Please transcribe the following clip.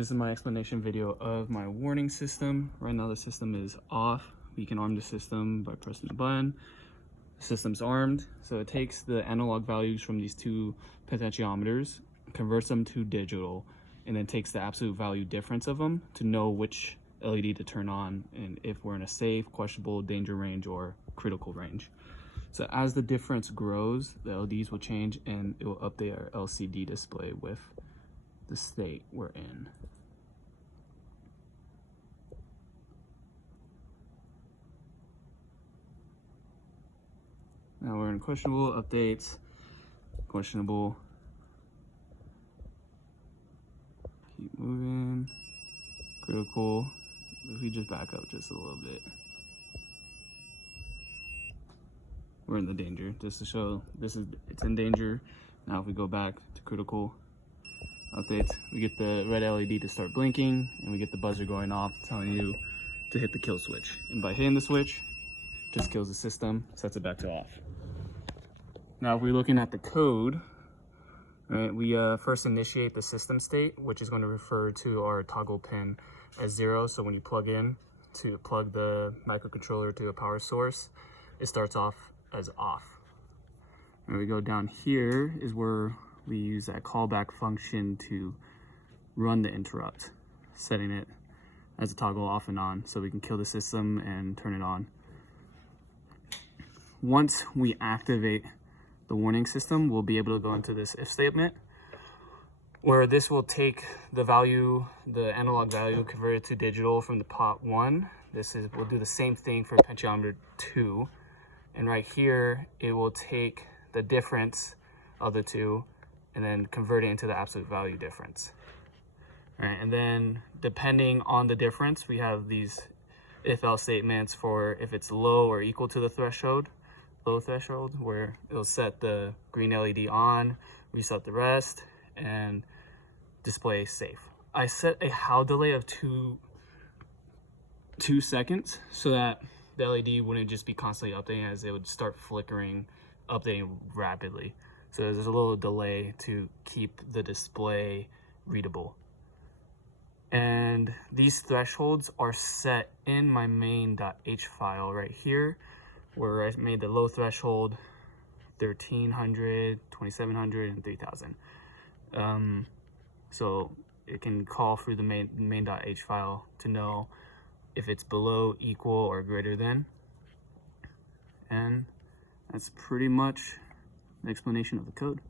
This is my explanation video of my warning system. Right now the system is off. We can arm the system by pressing the button. The system's armed, so it takes the analog values from these two potentiometers, converts them to digital, and then takes the absolute value difference of them to know which LED to turn on and if we're in a safe, questionable, danger range, or critical range. So as the difference grows, the LEDs will change and it will update our LCD display with the state we're in. Now we're in questionable, updates, questionable, keep moving, critical. If we just back up just a little bit, we're in the danger, just to show it's in danger. Now if we go back to critical updates, we get the red LED to start blinking and we get the buzzer going off telling you to hit the kill switch. And by hitting the switch, just kills the system, sets it back to off. Now if we're looking at the code, right, we first initiate the system state, which is going to refer to our toggle pin as 0. So when you plug the microcontroller to a power source, it starts off as off. And we go down here is where we use that callback function to run the interrupt, setting it as a toggle off and on so we can kill the system and turn it on. Once we activate the warning system, we'll be able to go into this if statement, where this will take the value, the analog value, convert it to digital from the pot 1. We'll do the same thing for potentiometer 2. And right here, it will take the difference of the two and then convert it into the absolute value difference. All right, and then depending on the difference, we have these if-else statements for if it's low or equal to the threshold, low threshold, where it'll set the green LED on, reset the rest, and display safe. I set a HAL delay of 2 seconds so that the LED wouldn't just be constantly updating, as it would start flickering, updating rapidly. So there's a little delay to keep the display readable. And these thresholds are set in my main.h file right here, where I made the low threshold 1300, 2700, and 3000. So it can call through the main.h file to know if it's below, equal, or greater than. And that's pretty much an explanation of the code.